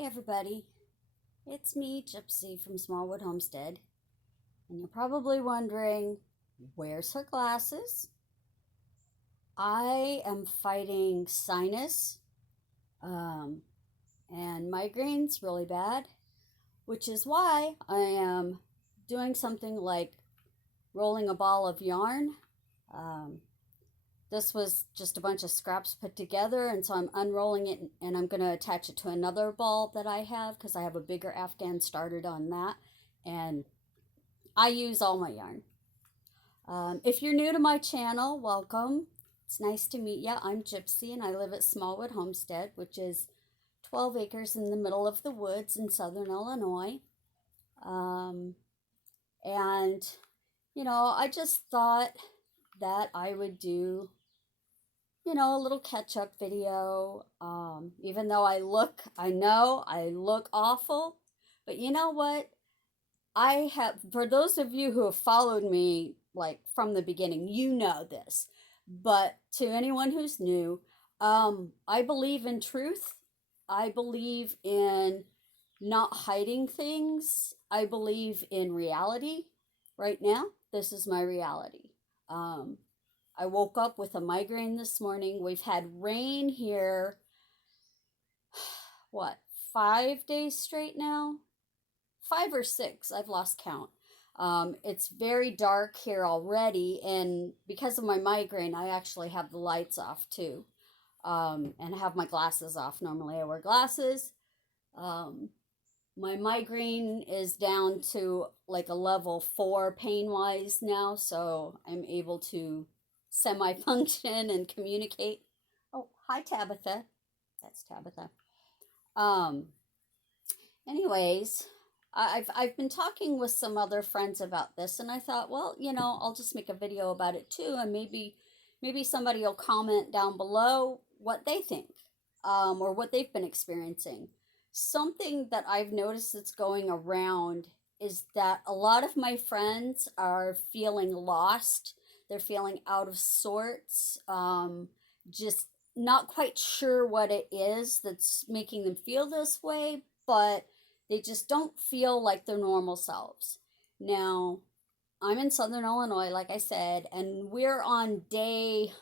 Hey everybody, it's me, Gypsy from Smallwood Homestead, and you're probably wondering, where's her glasses? I am fighting sinus um, and migraines really bad, which is why I am doing something like rolling a ball of yarn. Um, this was just a bunch of scraps put together, and so I'm unrolling it and I'm going to attach it to another ball that I have because I have a bigger Afghan started on that. And I use all my yarn. If you're new to my channel, welcome. It's nice to meet you. I'm Gypsy and I live at Smallwood Homestead, which is 12 acres in the middle of the woods in southern Illinois. Um, and, I just thought that I would do, a little catch up video. Even though I know I look awful, but you know what? I have, for those of you who have followed me like from the beginning, you know this. But to anyone who's new, I believe in truth. I believe in not hiding things. I believe in reality. Right now, this is my reality. Um, I woke up with a migraine this morning. We've had rain here, what, 5 days straight now? 5 or 6, I've lost count. It's very dark here already, and because of my migraine, I actually have the lights off too, and have my glasses off. Normally, I wear glasses. Um, my migraine is down to like a level 4 pain wise now, so I'm able to semi function and communicate. Oh, hi, Tabitha. That's Tabitha. Um, Anyways, I've been talking with some other friends about this, and I thought, well, I'll just make a video about it too, and maybe somebody will comment down below what they think, or what they've been experiencing. Something that I've noticed that's going around is that a lot of my friends are feeling lost. They're feeling out of sorts, just not quite sure what it is that's making them feel this way, but they just don't feel like their normal selves. Now, I'm in Southern Illinois, like I said, and we're on day,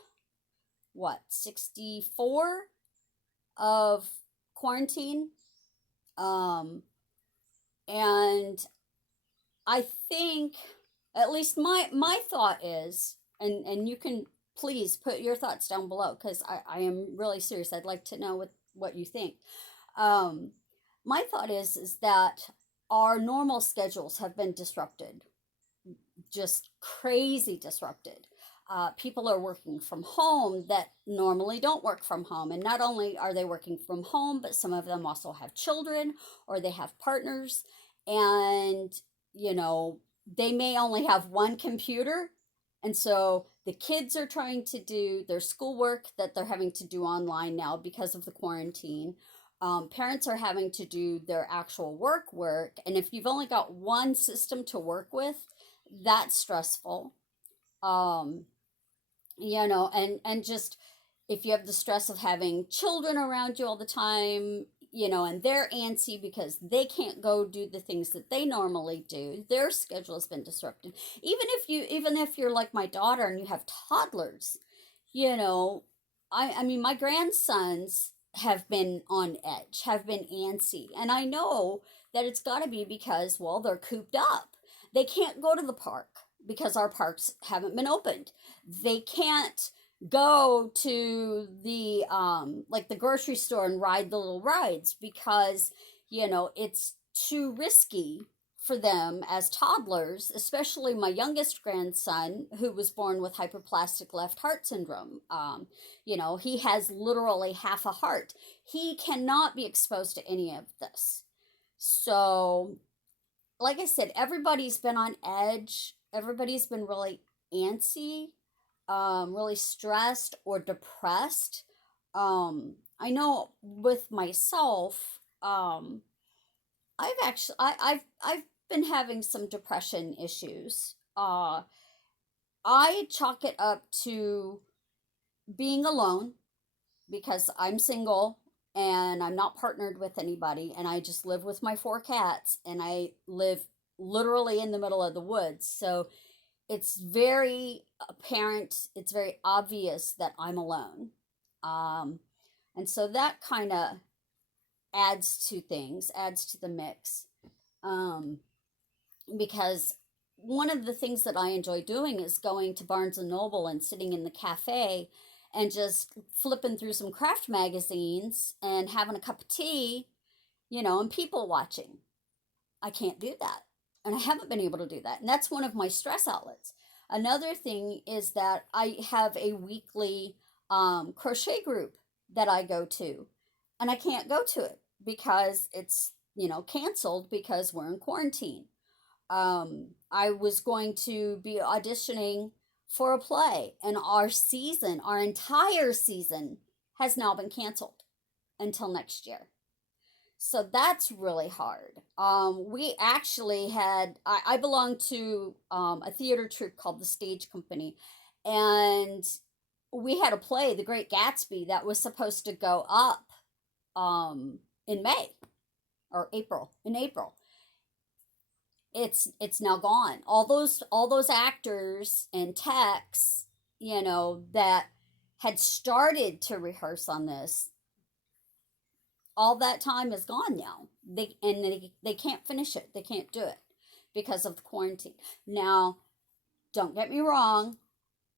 what, 64 of quarantine. Um, and I think, at least my thought is, and you can please put your thoughts down below because I am really serious. I'd like to know what you think. Um, my thought is that our normal schedules have been disrupted, just crazy disrupted. People are working from home that normally don't work from home. And not only are they working from home, but some of them also have children or they have partners. And, they may only have one computer. And so the kids are trying to do their schoolwork that they're having to do online now because of the quarantine. Parents are having to do their actual work. And if you've only got one system to work with, that's stressful. Um, and just if you have the stress of having children around you all the time, and they're antsy because they can't go do the things that they normally do, their schedule has been disrupted. Even if you're like my daughter and you have toddlers, you know, I mean my grandsons have been on edge, have been antsy, and I know that it's got to be because, well, they're cooped up. They can't go to the park because our parks haven't been opened. They can't go to the like the grocery store and ride the little rides because it's too risky for them as toddlers, especially my youngest grandson who was born with hyperplastic left heart syndrome. He has literally half a heart. He cannot be exposed to any of this. So like I said, everybody's been on edge. Everybody's been really antsy, really stressed or depressed. I know with myself, I've been having some depression issues. I chalk it up to being alone because I'm single and I'm not partnered with anybody, and I just live with my four cats, and I live literally in the middle of the woods. So it's very apparent, it's very obvious that I'm alone. Um, and so that kind of adds to things, adds to the mix. Um, because one of the things that I enjoy doing is going to Barnes and Noble and sitting in the cafe and just flipping through some craft magazines and having a cup of tea, and people watching. I can't do that. And I haven't been able to do that. And that's one of my stress outlets. Another thing is that I have a weekly crochet group that I go to. And I can't go to it because it's, canceled because we're in quarantine. I was going to be auditioning for a play, and our entire season, has now been canceled until next year. So that's really hard. We actually I belong to a theater troupe called the Stage Company, and we had a play, The Great Gatsby, that was supposed to go up in May or April. In April, it's now gone. All those actors and techs, that had started to rehearse on this, all that time is gone now. They can't finish it. They can't do it because of the quarantine. Now, don't get me wrong,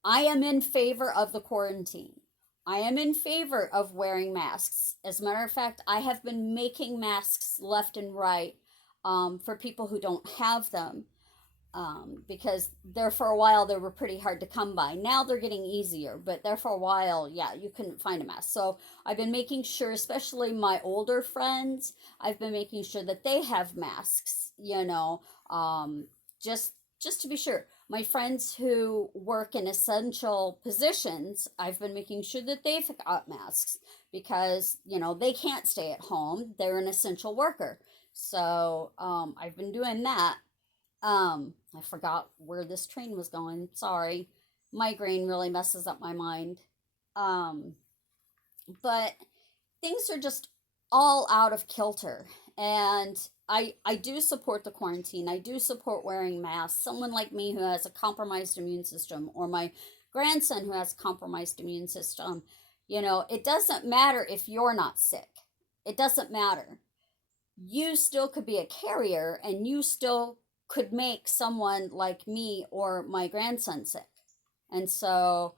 I am in favor of the quarantine. I am in favor of wearing masks. As a matter of fact, I have been making masks left and right for people who don't have them, because there for a while they were pretty hard to come by. Now they're getting easier, but there for a while, yeah, you couldn't find a mask. So I've been making sure, especially my older friends, I've been making sure that they have masks. Just to be sure. My friends who work in essential positions, I've been making sure that they've got masks because they can't stay at home. They're an essential worker. So I've been doing that. I forgot where this train was going. Sorry. Migraine really messes up my mind. Um, but things are just all out of kilter. And I do support the quarantine. I do support wearing masks. Someone like me who has a compromised immune system, or my grandson who has a compromised immune system, it doesn't matter if you're not sick. It doesn't matter. You still could be a carrier, and you still could make someone like me or my grandson sick. And so,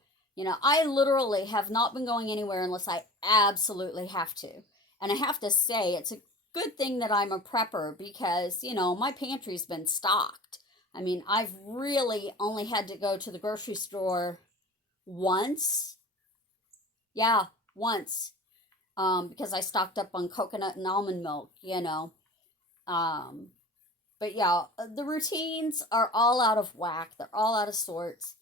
I literally have not been going anywhere unless I absolutely have to. And I have to say, it's a good thing that I'm a prepper because, my pantry's been stocked. I mean, I've really only had to go to the grocery store once. Yeah, once. Because I stocked up on coconut and almond milk. Um, but yeah, the routines are all out of whack. They're all out of sorts.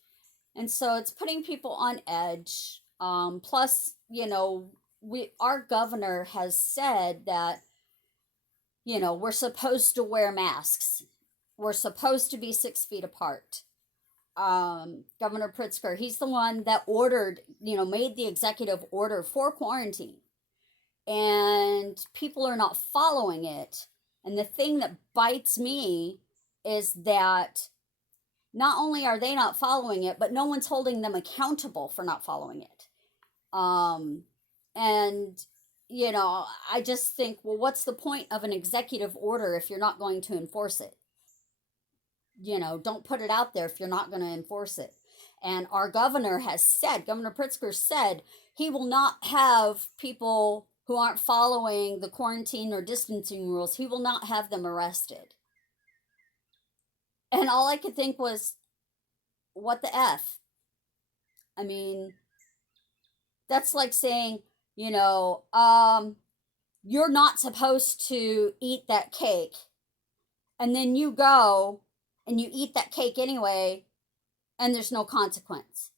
And so it's putting people on edge. Plus, our governor has said that, we're supposed to wear masks. We're supposed to be 6 feet apart. Governor Pritzker, he's the one that ordered, made the executive order for quarantine. And people are not following it. And the thing that bites me is that not only are they not following it, but no one's holding them accountable for not following it. And, I just think, well, what's the point of an executive order if you're not going to enforce it? Don't put it out there if you're not going to enforce it. And our governor Governor Pritzker said, he will not have people who aren't following the quarantine or distancing rules, he will not have them arrested. And all I could think was, what the F? I mean, that's like saying, you're not supposed to eat that cake. And then you go and you eat that cake anyway, and there's no consequence.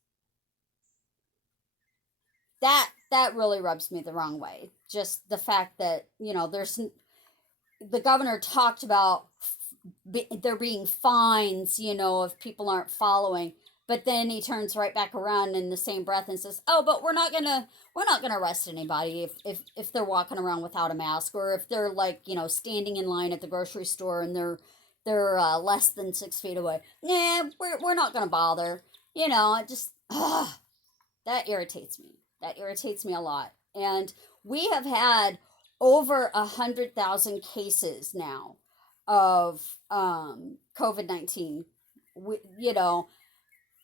That really rubs me the wrong way. Just the fact that, the governor talked about there being fines, if people aren't following. But then he turns right back around in the same breath and says, "Oh, but we're not gonna arrest anybody if they're walking around without a mask, or if they're like standing in line at the grocery store and they're less than 6 feet away. Nah, we're not gonna bother. It just that irritates me. That irritates me a lot. And we have had over 100,000 cases now of COVID-19. You know,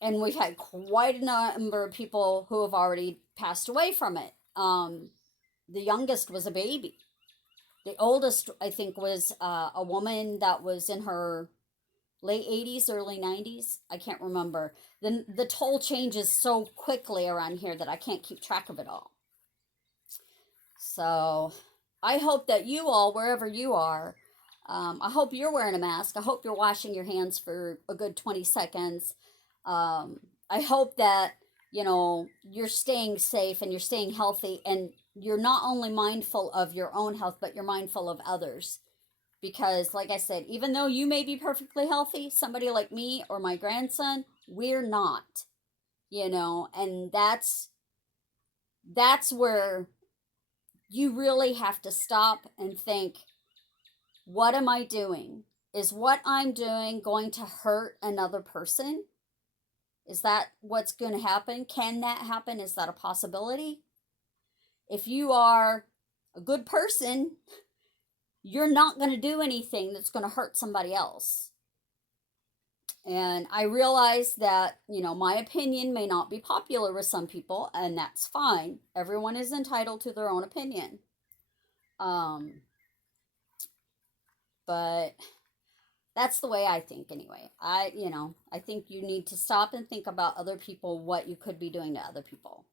and we've had quite a number of people who have already passed away from it. The youngest was a baby. The oldest, I think, was a woman that was in her late 80s, early 90s. I can't remember. The toll changes so quickly around here that I can't keep track of it all. So I hope that you all, wherever you are, I hope you're wearing a mask. I hope you're washing your hands for a good 20 seconds. I hope that, you're staying safe and you're staying healthy, and you're not only mindful of your own health, but you're mindful of others. Because, like I said, even though you may be perfectly healthy, somebody like me or my grandson, we're not, and that's where you really have to stop and think, what am I doing? Is what I'm doing going to hurt another person? Is that what's going to happen? Can that happen? Is that a possibility? If you are a good person, you're not going to do anything that's going to hurt somebody else. And I realize that, my opinion may not be popular with some people, and that's fine. Everyone is entitled to their own opinion. But that's the way I think anyway. I think you need to stop and think about other people, what you could be doing to other people.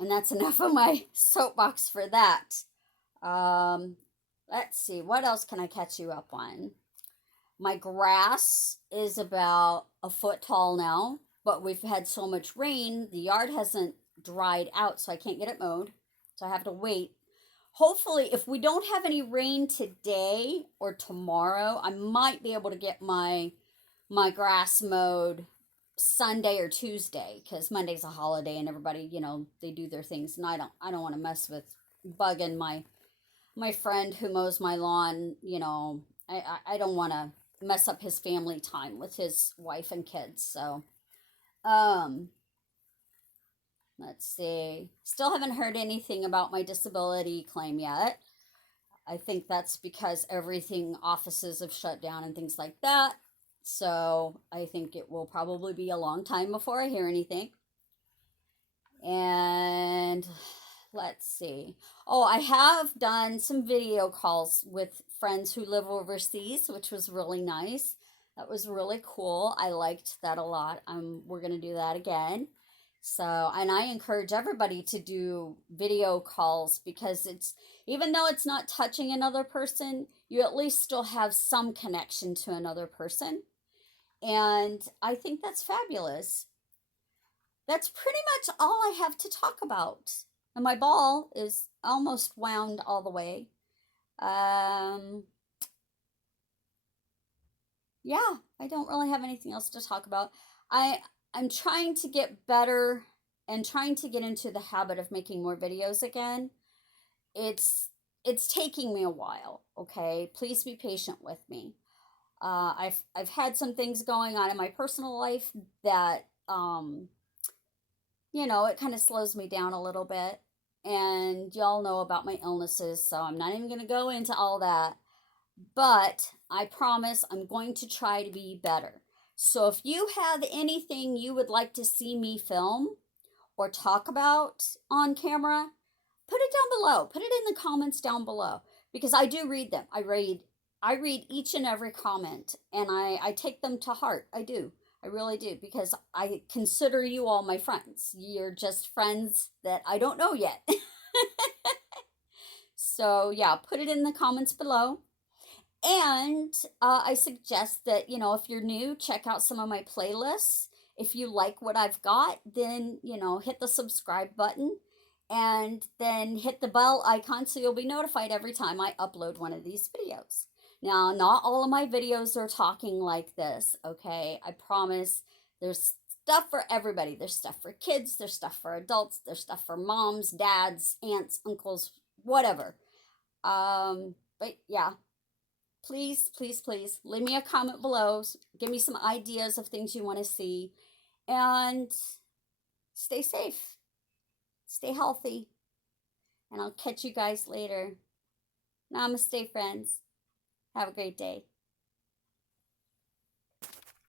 And that's enough of my soapbox for that. Let's see, what else can I catch you up on? My grass is about a foot tall now, but we've had so much rain, the yard hasn't dried out, so I can't get it mowed. So I have to wait. Hopefully, if we don't have any rain today or tomorrow, I might be able to get my grass mowed Sunday or Tuesday, because Monday's a holiday and everybody, they do their things, and I don't want to mess with bugging my friend who mows my lawn. I don't want to mess up his family time with his wife and kids. So, let's see. Still haven't heard anything about my disability claim yet. I think that's because offices have shut down and things like that. So I think it will probably be a long time before I hear anything. And let's see. Oh, I have done some video calls with friends who live overseas, which was really nice. That was really cool. I liked that a lot. We're going to do that again. So, and I encourage everybody to do video calls, because even though it's not touching another person, you at least still have some connection to another person. And I think that's fabulous. That's pretty much all I have to talk about. And my ball is almost wound all the way. Yeah, I don't really have anything else to talk about. I'm trying to get better and trying to get into the habit of making more videos again. It's taking me a while, okay? Please be patient with me. I've had some things going on in my personal life that it kind of slows me down a little bit. And y'all know about my illnesses, so I'm not even going to go into all that. But I promise I'm going to try to be better. So if you have anything you would like to see me film or talk about on camera, put it down below. Put it in the comments down below, because I do read them. I read each and every comment, and I take them to heart. I do. I really do, because I consider you all my friends. You're just friends that I don't know yet. So yeah, put it in the comments below. And I suggest that, if you're new, check out some of my playlists. If you like what I've got, then, hit the subscribe button, and then hit the bell icon so you'll be notified every time I upload one of these videos. Now, not all of my videos are talking like this, okay? I promise There's stuff for everybody. There's stuff for kids, there's stuff for adults, there's stuff for moms, dads, aunts, uncles, whatever. But yeah, please, please, please leave me a comment below. Give me some ideas of things you want to see. And stay safe, stay healthy, and I'll catch you guys later. Namaste, friends. Have a great day.